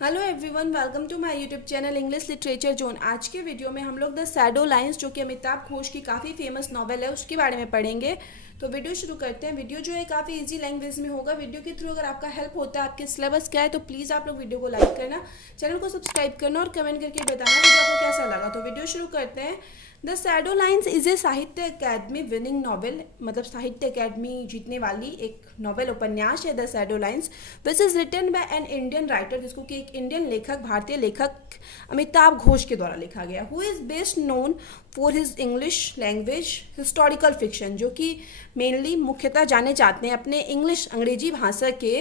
Hello everyone, welcome to my YouTube channel English literature zone. आज के video में हम लोग द शैडो लाइंस, जो कि अमिताभ घोष की काफ़ी फेमस नॉवेल है, उसके बारे में पढ़ेंगे। तो वीडियो शुरू करते हैं। वीडियो जो है काफ़ी इजी लैंग्वेज में होगा। वीडियो के थ्रू अगर आपका हेल्प होता है, आपके सिलेबस क्या है, तो प्लीज़ आप लोग वीडियो को लाइक करना, चैनल को सब्सक्राइब करना और कमेंट करके बताना वीडियो आपको कैसा लगा। तो वीडियो शुरू करते हैं। The shadow lines is a साहित्य अकेडमी विनिंग नॉवेल, मतलब साहित्य अकेडमी जीतने वाली एक नॉवेल उपन्यास है the shadow lines, which is written by an Indian writer, जिसको कि एक इंडियन लेखक, भारतीय लेखक अमिताभ घोष के द्वारा लिखा गया। Who is best known for his English language historical fiction, जो कि मेनली मुख्यतः जाने जाते हैं अपने इंग्लिश अंग्रेजी भाषा के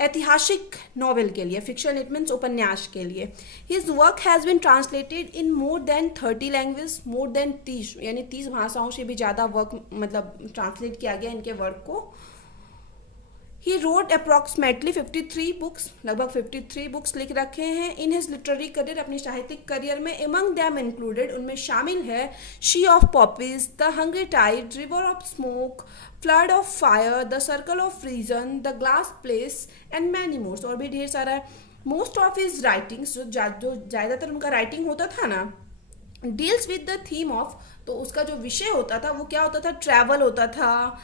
ऐतिहासिक नॉवेल के लिए। फिक्शन इट मीन्स उपन्यास के लिए। His work has been translated in more than 30 language, more than 30 यानी 30 भाषाओं से भी ज़्यादा वर्क मतलब ट्रांसलेट किया गया इनके वर्क को। ही रोट अप्रॉक्सीमेटली 53 बुक्स, लगभग 53 बुक्स लिख रखे हैं इन हिज लिटरेरी करियर, अपनी साहित्यिक करियर में। एमंग दैम इंक्लूडेड, उनमें शामिल है sea of poppies, the hungry tide, river of smoke, flood of fire, the circle of reason, the glass place and many mores, और भी ढेर सारा है। मोस्ट ऑफ हिज राइटिंग्स, जो ज़्यादातर उनका राइटिंग होता था ना, deals with the theme of, तो उसका जो विषय होता था वो क्या होता था, ट्रैवल होता था।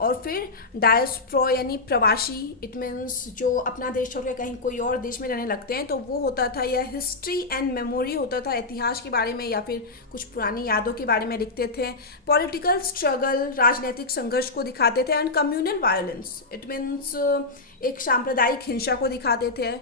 और फिर डायस्प्रो यानी प्रवासी, इट मीन्स जो अपना देश छोड़ के कहीं कोई और देश में रहने लगते हैं, तो वो होता था। या हिस्ट्री एंड मेमोरी होता था, इतिहास के बारे में या फिर कुछ पुरानी यादों के बारे में लिखते थे। पॉलिटिकल स्ट्रगल, राजनीतिक संघर्ष को दिखाते थे। And communal violence, it means एक सांप्रदायिक हिंसा को दिखाते थे।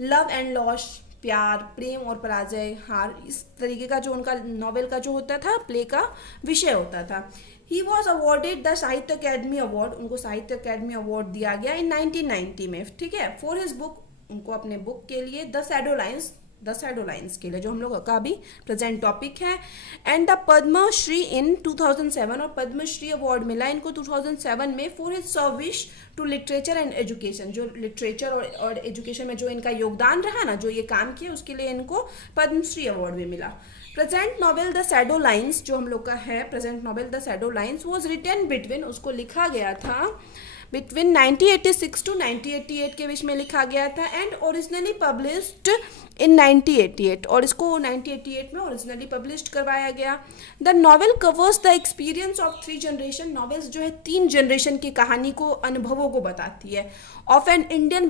लव एंड लॉस, प्यार, प्रेम और पराजय, हार, इस तरीके का जो उनका नॉवेल का जो होता था, प्ले का विषय होता था। ही वॉज अवॉर्डेड द साहित्य अकेडमी अवार्ड, उनको साहित्य अकेडमी अवार्ड दिया गया इन 1990 में, ठीक है, फॉर हिज बुक, उनको अपने बुक के लिए द शैडो लाइंस के लिए, जो हम लोग का भी प्रेजेंट टॉपिक है। एंड द पद्मश्री इन 2007, और पद्मश्री अवार्ड मिला इनको 2007 में for his service to literature and education, जो लिटरेचर और एजुकेशन में जो इनका योगदान रहा ना, जो ये काम किया, उसके लिए इनको पद्मश्री अवार्ड भी मिला। Present novel the shadow lines, जो हम लोग का है present novel the shadow lines, was written between, उसको लिखा गया था बिटवीन 1986 टू 1988 के बीच में लिखा गया था। एंड ओरिजिनली पब्लिश्ड इन 1988, और इसको 1988 में ओरिजिनली पब्लिश्ड करवाया गया। The novel covers the experience of 3 generation, novels जो है 3 जनरेशन की कहानी को, अनुभवों को बताती है। Of an Indian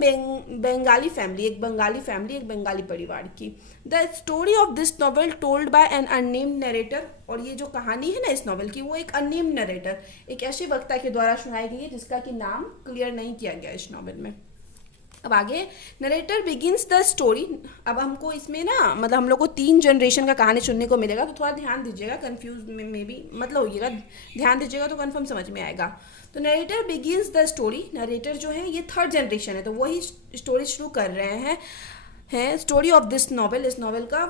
Bengali family, एक बंगाली परिवार की। The story of this novel told by an unnamed narrator, और ये जो कहानी है ना इस नॉवेल की, वो एक अननेम्ड नरेटर, एक ऐसे वक्ता के द्वारा सुनाई गई है जिसका कि नाम क्लियर नहीं किया गया इस नॉवेल में। अब आगे, नरेटर बिगिंस द स्टोरी। अब हमको इसमें ना, मतलब हम लोग को 3 जनरेशन का कहानी सुनने को मिलेगा, तो थोड़ा ध्यान दीजिएगा, कंफ्यूज में भी मतलब होइएगा, ध्यान दीजिएगा तो कंफर्म समझ में आएगा। तो narrator begins the story, narrator जो है ये 3rd जनरेशन है, तो वही स्टोरी शुरू कर रहे हैं स्टोरी ऑफ दिस नॉवेल, इस नॉवेल का,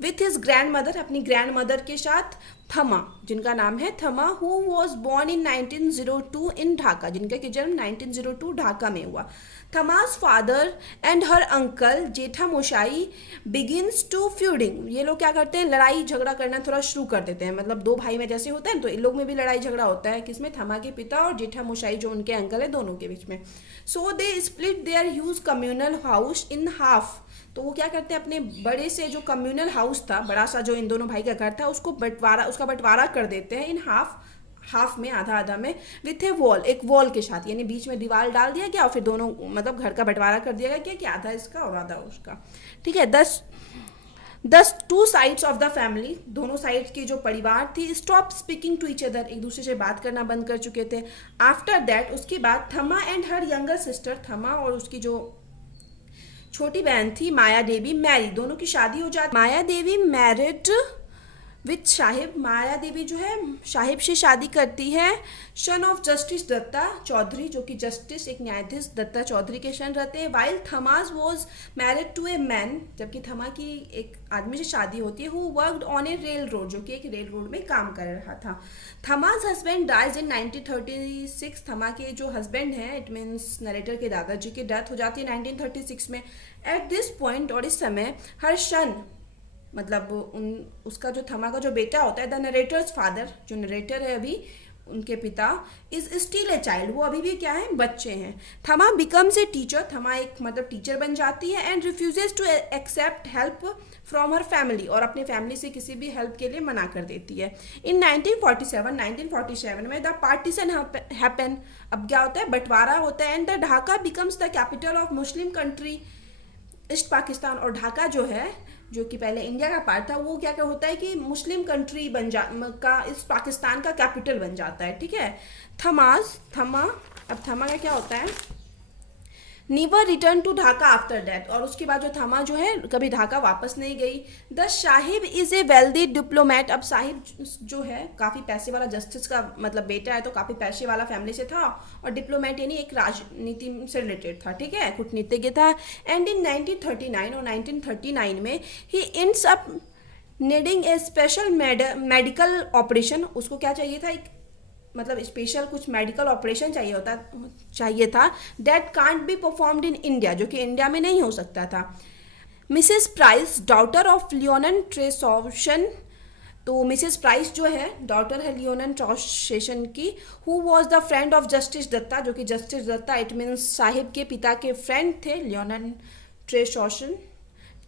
विथ हिज ग्रैंड मदर, अपनी ग्रैंड मदर के साथ, थमा, जिनका नाम है Thamma, who was born in 1902 in Dhaka, जिनका कि जन्म 1902 ढाका में हुआ। Thamma's father and her uncle Jetha Moshai begins to feuding, ये लोग क्या करते हैं, लड़ाई झगड़ा करना थोड़ा शुरू कर देते हैं, मतलब 2 भाई में जैसे होता है ना, तो इन लोग में भी लड़ाई झगड़ा होता है, किसमें, थमा के पिता और जेठा मोशाई जो उनके अंकल है, दोनों के बीच में। So they split their huge communal house in half, तो वो क्या करते हैं, अपने बड़े से जो कम्युनल हाउस था, बड़ा सा जो इन दोनों भाई का घर था, उसका बंटवारा कर देते हैं इन हाफ में, आधा आधा में, विथ ए वॉल, एक वॉल के साथ, यानी बीच में दीवार डाल दिया गया और फिर दोनों मतलब घर का बंटवारा कर दिया गया कि आधा इसका और आधा उसका, ठीक है। 10 2 साइड्स ऑफ द फैमिली, दोनों साइड्स की जो परिवार थी, stop speaking to each other, एक दूसरे से बात करना बंद कर चुके थे। आफ्टर दैट, उसके बाद, थमा एंड हर यंगर सिस्टर, थमा और उसकी जो छोटी बहन थी माया देवी, मैरी, दोनों की शादी हो जाती। माया देवी मैरिड विथ साहिब, माया देवी जो है साहिब से शादी करती है। Son of justice Datta Chaudhuri, जो कि जस्टिस एक न्यायाधीश दत्ता चौधरी के सन रहते हैं। वाइल थमास was married to a man, जबकि थमा की एक आदमी से शादी होती है, who worked on a rail road, जो कि एक रेल रोड में काम कर रहा था। थमास हस्बैंड डाइज इन 1936, थमा के जो हस्बैंड हैं, इट मीन्स नरेटर के दादाजी की डेथ हो जाती है 1936 में। एट दिस पॉइंट, और इस समय, हर सन, मतलब उसका जो थमा का जो बेटा होता है, द नरेटर्स फादर, जो नरेटर है अभी, उनके पिता इज स्टिल ए चाइल्ड, वो अभी भी क्या है, बच्चे हैं। थमा बिकम्स ए टीचर, थमा एक मतलब टीचर बन जाती है। And refuses to accept help from her family, और अपनी फैमिली से किसी भी हेल्प के लिए मना कर देती है। इन 1947 में द पार्टीशन हैपन, अब क्या होता है, बंटवारा होता है। And the Dhaka becomes the capital of Muslim country east Pakistan, और ढाका जो है, जो कि पहले इंडिया का पार्ट था, वो क्या क्या होता है कि मुस्लिम कंट्री का इस पाकिस्तान का कैपिटल बन जाता है। ठीक है। थमा, अब थमा का क्या होता है, never return to Dhaka after that, और उसके बाद जो थमा जो है कभी ढाका वापस नहीं गई। The Sahib is a wealthy diplomat, अब साहिब जो है काफ़ी पैसे वाला, जस्टिस का मतलब बेटा है तो काफ़ी पैसे वाला फैमिली से था, और डिप्लोमेट यानी एक राजनीति से रिलेटेड था। ठीक है, कूटनीतिज्ञ था। एंड इन 1939 और 1939 में he ends up needing A special medical operation, उसको क्या चाहिए था, एक मतलब स्पेशल कुछ मेडिकल ऑपरेशन चाहिए था that can't be performed in India, जो कि इंडिया में नहीं हो सकता था। मिसेस प्राइस, डॉटर ऑफ लियोनन ट्रेसॉशन, तो मिसेस प्राइस जो है डॉटर है लियोनन ट्रेसॉशन की, who was the friend of justice Datta, जो कि justice Datta it means Sahib के पिता के फ्रेंड थे, लियोनन ट्रेसॉशन।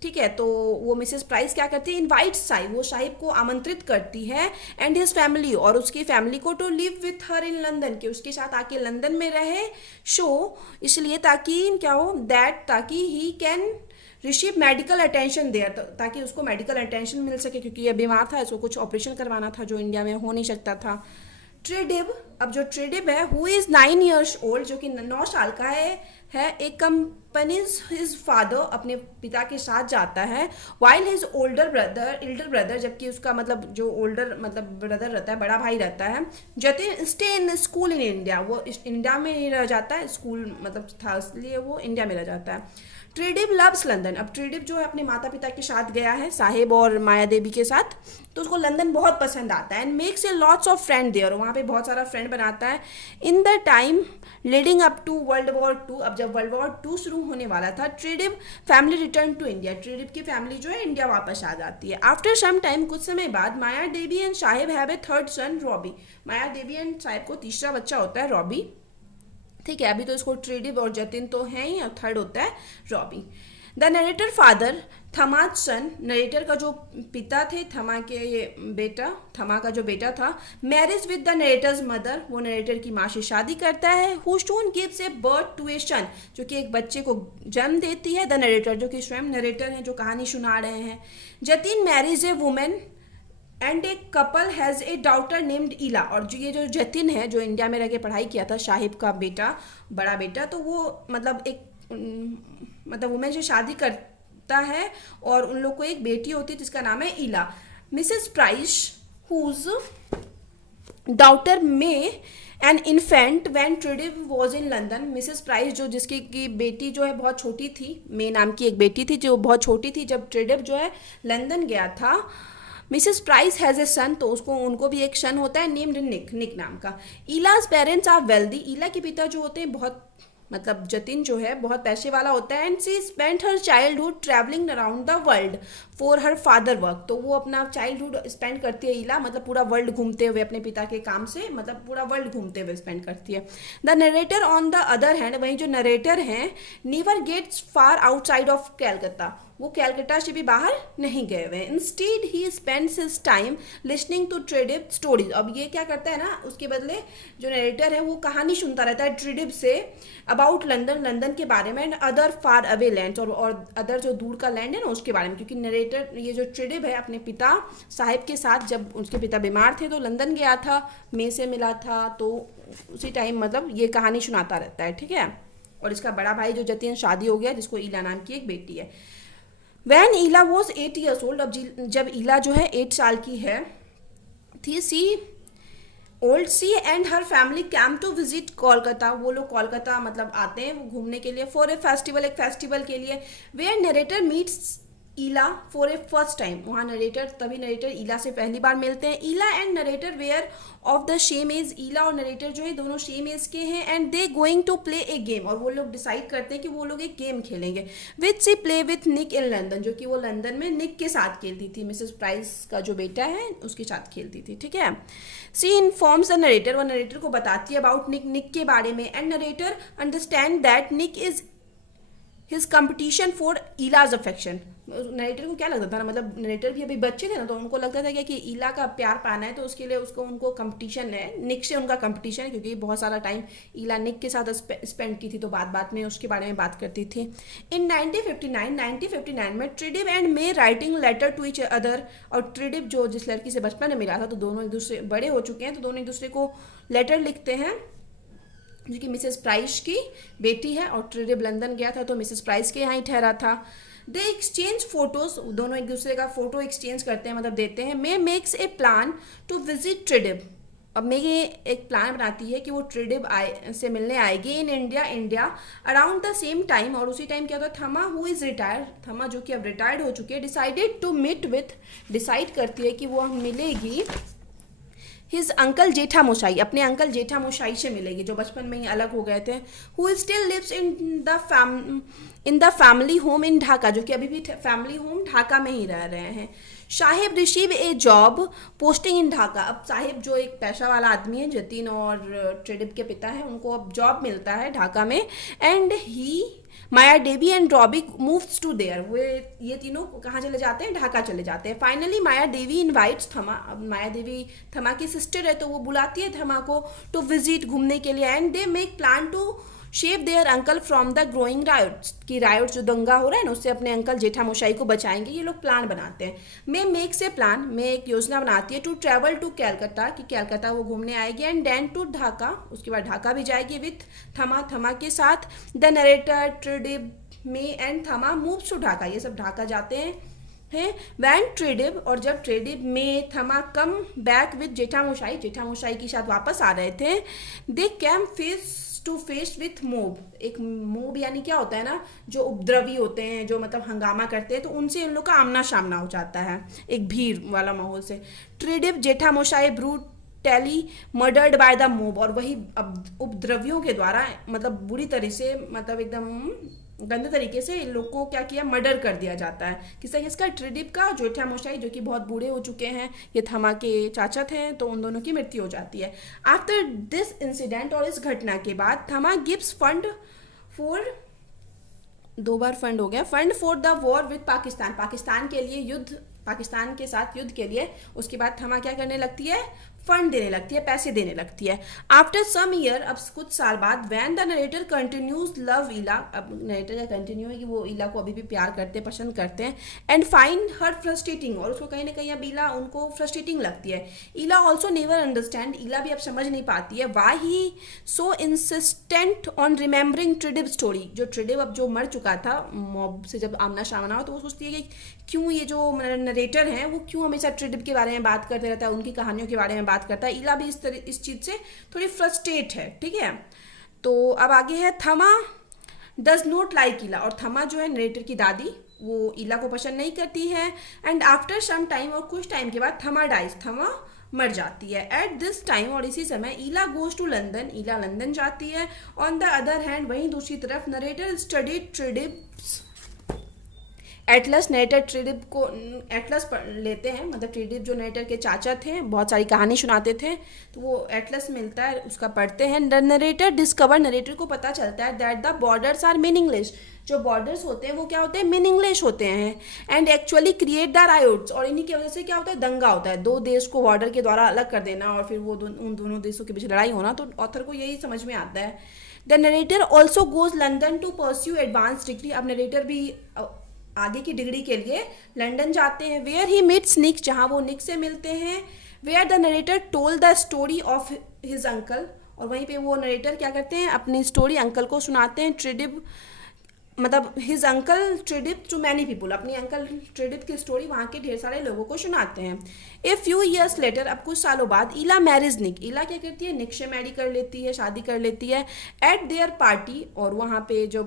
ठीक है, तो वो मिसेस प्राइस क्या करती है, इनवाइट साहिब, वो साहिब को आमंत्रित करती है, एंड हिज फैमिली, और उसकी फैमिली को, to live with her in London, के उसके साथ आके लंदन में रहे। शो इसलिए ताकि क्या हो, दैट ताकि he can receive medical attention there, ताकि उसको मेडिकल अटेंशन मिल सके, क्योंकि ये बीमार था, इसको कुछ ऑपरेशन करवाना था जो इंडिया में हो नहीं सकता था। ट्रेडिब, अब जो ट्रेडिब है, हु इज़ 9 years old, जो कि 9 साल का है एक कंपनीज हिज फादर, अपने पिता के साथ जाता है। वाइल हिज इल्डर ब्रदर, जबकि उसका मतलब जो ओल्डर मतलब ब्रदर रहता है, बड़ा भाई रहता है, Jatin stay in school in India, वो इंडिया में ही रह जाता है, स्कूल मतलब था इसलिए वो इंडिया में रह जाता है। ट्रेडिब लव्स लंदन, अब ट्रेडिब जो है अपने माता पिता के साथ गया है, साहिब और माया देवी के साथ, तो उसको लंदन बहुत पसंद आता है। And makes a lots of friend there, वहाँ पे बहुत सारा फ्रेंड बनाता है। In the time leading up to world war 2, अब जब वर्ल्ड वॉर 2 शुरू होने वाला था, ट्रेडिब फैमिली रिटर्न टू इंडिया, ट्रेडिब की फैमिली जो है इंडिया वापस आ जाती है। आफ्टर सम टाइम, कुछ समय बाद, Maya Devi and Sahib have a third son Robi, Maya Devi and Sahib को तीसरा बच्चा होता है रॉबी। ठीक है, अभी तो इसको ट्रेडिब और जतिन तो हैं ही, और थर्ड होता है Robi. The narrator father, Thamma's son, narrator का जो पिता थे, थमा का जो बेटा था, marriage with the narrator's mother, वो नरेटर की माँ से शादी करता है। Who soon gives a birth to a son, जो कि एक बच्चे को जन्म देती है, द नरेटर, जो कि स्वयं नरेटर हैं जो कहानी सुना रहे हैं। Jatin marriage A women and a couple has a daughter named इला, और जो ये जो जतिन है जो इंडिया में रह के पढ़ाई किया था, साहिब का बेटा, बड़ा बेटा, तो वो मतलब एक मतलब वुमेन से शादी करता है, और उन लोग को एक बेटी होती है जिसका नाम है Ila. Mrs Price whose daughter May an infant when Tridib was in London, Mrs Price जो जिसकी की बेटी जो है बहुत छोटी थी, मे नाम की एक बेटी थी जो बहुत छोटी थी जब ट्रेडिब जो है लंदन गया था। मिसेस प्राइस हैज़ ए सन, तो उनको भी एक सन होता है, नेम्ड निक नाम का। इलाज पेरेंट्स आर वेल्दी, इला के पिता जो होते हैं बहुत मतलब जतिन जो है बहुत पैसे वाला होता है। And she spent her childhood travelling around the world for her father work, तो वो अपना चाइल्डहुड स्पेंड करती है इला, मतलब पूरा वर्ल्ड घूमते हुए अपने पिता के काम से, मतलब पूरा वर्ल्ड घूमते हुए स्पेंड करती है। The narrator on the other hand, वहीं जो नरेटर हैं, never gets far outside of Calcutta, वो कैलकाटा से भी बाहर नहीं गए हुए। Instead he spends his time listening to Tridib stories, अब ये क्या करता है ना, उसके बदले जो नरेटर है वो कहानी सुनता रहता है ट्रेडिब से अबाउट लंदन के बारे में, and other far away land, और अदर जो दूर का लैंड है ना उसके बारे में, क्योंकि नरेटर ये जो ट्रेडिब है अपने पिता साहिब के साथ, जब उसके पिता बीमार थे तो लंदन गया था, मे से मिला था, तो उसी टाइम मतलब ये कहानी सुनाता रहता है। ठीक है, और इसका बड़ा भाई जो जतिन शादी हो गया, जिसको ईला नाम की एक बेटी है। When Ila was 8 years old, अब जब ईला जो है 8 साल की है थी, she and her family came to visit Kolkata, वो लोग कोलकाता मतलब आते हैं घूमने के लिए, फॉर ए फेस्टिवल, एक फेस्टिवल के लिए। Where narrator meets Ila for a first time. वहाँ नरेटर, तभी नरेटर ईला से पहली बार मिलते हैं। Ila and narrator were of the same age. Ila और नरेटर जो है दोनों सेम एज के हैं। And they going to play A game, और वो लोग डिसाइड करते हैं कि वो लोग एक गेम खेलेंगे। Which she play with Nick in London, जो कि वो लंदन में निक के साथ खेलती थी। मिसेस प्राइस का जो बेटा है उसके साथ खेलती थी, ठीक है। सी इन्फॉर्म्स द नरेटर, वो नरेटर को बताती है अबाउट निक, निक के बारे में। And narrator understand that Nick is his competition for Ila's affection. Narrator को क्या लगता था ना, मतलब नरेटर भी अभी बच्चे थे ना, तो उनको लगता था कि ईला का प्यार पाना है, तो उसके लिए उसको उनको कंपटीशन है, निक से उनका कंपटीशन है, क्योंकि बहुत सारा टाइम ईला निक के साथ स्पेंड की थी, तो बात बात में उसके बारे में बात करती थी। इन 1959 में Tridib and May writing letter to each other, और ट्रिडिप जो जिस लड़की से बचपन में मिला था, तो दोनों एक दूसरे बड़े हो चुके हैं, तो दोनों एक दूसरे को लेटर लिखते हैं, जो कि मिसेस प्राइस की बेटी है। और ट्रिडिप लंदन गया था तो मिसेस प्राइस के यहाँ ही ठहरा था। दे एक्सचेंज फोटोज, दोनों एक दूसरे का फोटो एक्सचेंज करते हैं, मतलब देते हैं। May makes a plan to visit Tridib, अब मे ये एक प्लान बनाती है कि वो ट्रिडिप से मिलने आएगी in India around the same time. और उसी टाइम क्या होता है, थमा हु इज रिटायर्ड, थमा जो कि अब रिटायर्ड हो चुकी है, decided to meet with, decide करती है कि वो मिलेगी हिज अंकल जेठा मोशाई, अपने अंकल जेठा मोशाई से मिलेगी, जो बचपन में ही अलग हो गए थे। Who still lives in the family home in Dhaka, जो कि अभी भी फैमिली होम ढाका में ही रह रहे हैं। Sahib receive A job posting in Dhaka, अब साहिब जो एक पैसा वाला आदमी है, जतीन और ट्रिडिप के पिता हैं, उनको अब जॉब मिलता है ढाका में। And he Maya Devi and Robi moves to there, वो ये तीनों कहाँ चले जाते हैं, ढाका चले जाते हैं। फाइनली माया देवी इनवाइट्स थमा, अब माया देवी थमा की सिस्टर है, तो वो बुलाती है थमा को टू विजिट, घूमने के लिए। And they make plan to save their uncle from the growing riots, की रायोट्स जो दंगा हो रहा है ना, उससे अपने अंकल जेठा मोशाई को बचाएंगे, ये लोग प्लान बनाते हैं। मे मेक्स ए प्लान, मैं एक योजना बनाती है टू ट्रैवल टू कैलकाटा, कि कैलकाटा वो घूमने आएगी। एंड देन टू ढाका, उसके बाद ढाका भी जाएगी विथ थमा, थमा के साथ। द नरेटर ट्रिडिप मे एंड थमा मूव्स टू ढाका, ये सब ढाका जाते हैं। वैन ट्रिडिप, और जब ट्रिडिप में थमा कम बैक विथ जेठा मोशाई के साथ वापस आ रहे थे, they came face to face with mob, एक मोब यानी क्या होता है ना, जो उपद्रवी होते हैं, जो मतलब हंगामा करते हैं, तो उनसे इन लोग का आमना सामना हो जाता है, एक भीड़ वाला माहौल से। Tridib Jetha Moshai brutally murdered by the mob, और वही उपद्रवियों के द्वारा मतलब बुरी तरह से, मतलब एकदम गंदे तरीके से इन लोग को क्या किया, मर्डर कर दिया जाता है। किसका, ट्रिडिप का, जेठा मोशाई जो कि बहुत बूढ़े हो चुके हैं, ये थमा के चाचा थे, तो उन दोनों की मृत्यु हो जाती है। आफ्टर दिस इंसिडेंट, और इस घटना के बाद, थमा गिव्स फंड फॉर, दो बार फंड हो गया, fund for the war with Pakistan, Pakistan के लिए युद्ध, पाकिस्तान के साथ युद्ध के लिए। उसके बाद थमा क्या करने लगती है, फंड देने लगती है, पैसे देने लगती है। आफ्टर सम ईयर, अब कुछ साल बाद, when the narrator continues love Ila, अब नरेटर का कंटिन्यू है कि वो ईला को अभी भी प्यार करते हैं, पसंद करते हैं। एंड फाइंड हर फ्रस्ट्रेटिंग, और उसको कहीं ना कहीं अब ईला उनको फ्रस्ट्रेटिंग लगती है। Ila also never understand, Ila भी अब समझ नहीं पाती है, why he so insistent on remembering Tridib story, जो ट्रिडिप अब जो मर चुका था मॉब से जब आमना सामना हो, तो वो सोचती है कि क्यों ये जो नरेटर हैं वो क्यों हमेशा ट्रिडिप के बारे में बात करते रहता है, उनकी कहानियों के बारे में बात करता है। ईला भी इस चीज़ से थोड़ी फ्रस्ट्रेट है, ठीक है। तो अब आगे है, थमा डज नॉट लाइक ईला, और थमा जो है नरेटर की दादी, वो ईला को पसंद नहीं करती है। एंड आफ्टर सम टाइम, और कुछ टाइम के बाद, थमा डाइज, थमा मर जाती है। एट दिस टाइम, और इसी समय, Ila goes to London, Ila London जाती है। ऑन द अदर हैंड, वहीं दूसरी तरफ, narrator studied Tridib's atlas, narrator Tridib को एटलस लेते हैं, मतलब ट्रिडिप जो नरेटर के चाचा थे, बहुत सारी कहानी सुनाते थे, तो वो एटलस मिलता है, उसका पढ़ते हैं। द नरेटर डिस्कवर, नरेटर को पता चलता है that the borders are meaningless, जो बॉर्डर्स होते हैं वो क्या होते हैं, मीनिंगलेस होते हैं। And actually create the riots, और इन्हीं की वजह से क्या होता है, दंगा होता है, दो देश को बॉर्डर के द्वारा अलग कर देना, और फिर वो उन दोनों देशों के बीच लड़ाई होना, तो ऑथर को यही समझ में आता है। The narrator also goes London to pursue advance degree, अब नरेटर भी आगे की डिग्री के लिए लंदन जाते हैं। वेयर ही मीट्स निक, जहाँ वो निक से मिलते हैं। Where the narrator told the story of his uncle, और वहीं पे वो नरेटर क्या करते हैं, अपनी स्टोरी अंकल को सुनाते हैं। ट्रिडिप मतलब his uncle Tridib to many people, अपनी अंकल ट्रेडिप की स्टोरी वहाँ के ढेर सारे लोगों को सुनाते हैं। ए फ्यू ईयर्स लेटर, अब कुछ सालों बाद, ईला मैरिज निक, ईला क्या करती है, निक से मैरी कर लेती है, शादी कर लेती है। एट देयर पार्टी, और वहाँ पे जो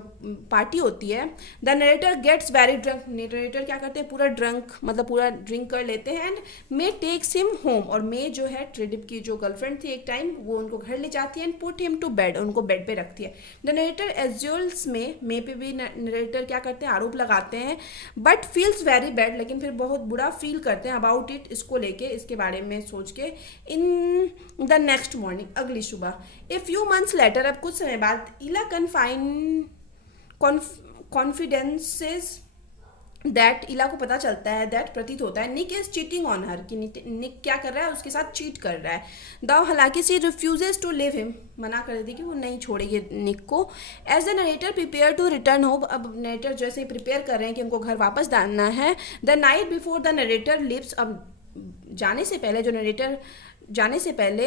पार्टी होती है, the narrator gets very drunk, narrator क्या करते हैं, पूरा ड्रंक मतलब पूरा ड्रिंक कर लेते हैं। And May takes him home, और मे जो है ट्रेडिप की जो गर्लफ्रेंड थी एक टाइम, वो उनको घर ले जाती है। And put him to bed, उनको बेड पे रखती है। द नरेटर एज्यूल्स में, मे पे भी नरेटर क्या करते हैं, आरोप लगाते हैं। बट फील्स वेरी बैड, लेकिन फिर बहुत बुरा फील करते हैं अबाउट इट, इसको लेके, इसके बारे में सोच के। इन द नेक्स्ट मॉर्निंग, अगली सुबह, ए फ्यू मंथ्स लेटर, अब कुछ समय बाद, इला कॉन्फिडेंसेस दैट, इला को पता चलता है, दैट प्रतीत होता है, निक इज चीटिंग ऑन हर, कि निक क्या कर रहा है, उसके साथ चीट कर रहा है। दाव हालांकि she refuses to leave him, मना कर देती कि वो नहीं छोड़ेगी निक को। As the narrator prepare to return home, अब नरेटर जैसे प्रिपेयर कर रहे हैं कि उनको घर वापस जाना है। The night before the narrator leaves, अब जाने से पहले, जो नरेटर जाने से पहले,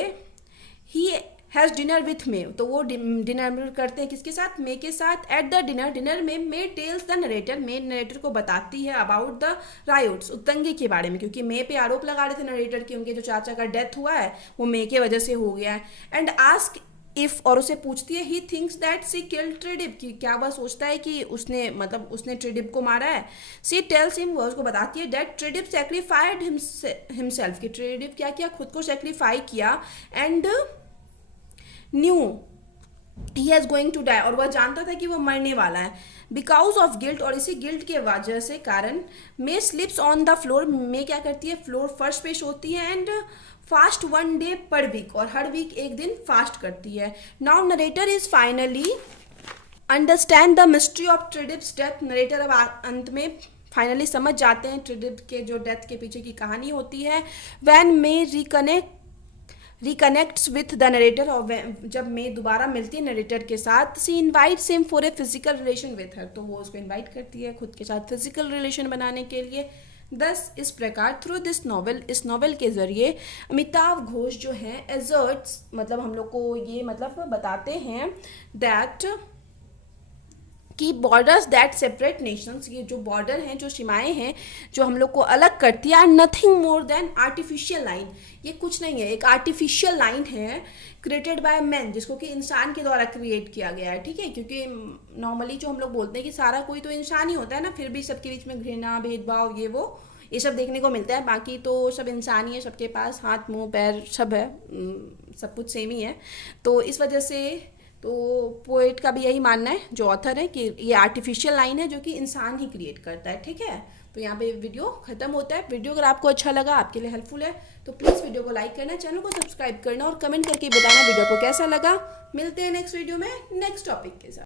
he has dinner with May, तो वो डिनर करते हैं किसके साथ, मे के साथ। एट द डिनर में May tells the narrator, May narrator को बताती है अबाउट द रायोट्स, उत्तंगे के बारे में, क्योंकि मे पे आरोप लगा रहे थे नरेटर कि उनके जो चाचा का डेथ हुआ है वो मे के वजह से हो गया है। एंड आस्क इफ, और उसे पूछती है, he thinks that she killed Tridib, कि क्या वह सोचता है कि उसने मतलब उसने ट्रेडिप को मारा है। सी टेल्स हिम, वह उसको बताती है, दैट ट्रेडिप सेक्रीफाइड हिमसेल्फ, कि ट्रेडिप क्या किया, खुद को सेक्रीफाई किया। And knew he has going to die, और वह जानता था कि वह मरने वाला है। बिकॉज ऑफ गिल्ट, और इसी गिल्ट के वजह से कारण, May slips on the floor, May क्या करती है, फ्लोर फर्श पे सोती है। And fast one day per week, और हर वीक एक दिन फास्ट करती है। Now narrator is finally understand the mystery of ट्रेडिप्स डेथ, नरेटर अब अंत में फाइनली समझ जाते हैं ट्रेडिप के जो डेथ के पीछे की कहानी होती है। When May reconnects with the narrator, और जब मे दोबारा मिलती है नरेटर के साथ, she invites him for a physical relation with her, तो वो उसको इन्वाइट करती है खुद के साथ फिजिकल रिलेशन बनाने के लिए। दस इस प्रकार थ्रू दिस नॉवल, इस नॉवल के ज़रिए अमिताभ घोष जो हैं एजर्ट्स, मतलब हम लोग को ये मतलब बताते हैं दैट कि बॉर्डर्स दैट सेपरेट नेशंस, ये जो बॉर्डर हैं, जो सीमाएं हैं जो हम लोग को अलग करती है, are nothing more than artificial line, ये कुछ नहीं है, एक आर्टिफिशियल लाइन है क्रिएटेड बाय मैन, जिसको कि इंसान के द्वारा क्रिएट किया गया है। ठीक है, क्योंकि नॉर्मली जो हम लोग बोलते हैं कि सारा कोई तो इंसान ही होता है ना, फिर भी सबके बीच में घृणा, भेदभाव, ये सब देखने को मिलता है। बाकी तो सब इंसान ही है, सबके पास हाथ मुंह पैर सब है, सब कुछ सेम ही है। तो इस वजह से तो पोएट का भी यही मानना है, जो ऑथर है, कि ये आर्टिफिशियल लाइन है जो कि इंसान ही क्रिएट करता है। ठीक है, तो यहाँ पे वीडियो खत्म होता है। वीडियो अगर आपको अच्छा लगा, आपके लिए हेल्पफुल है, तो प्लीज़ वीडियो को लाइक करना, चैनल को सब्सक्राइब करना और कमेंट करके बताना वीडियो को कैसा लगा। मिलते हैं नेक्स्ट वीडियो में नेक्स्ट टॉपिक के साथ।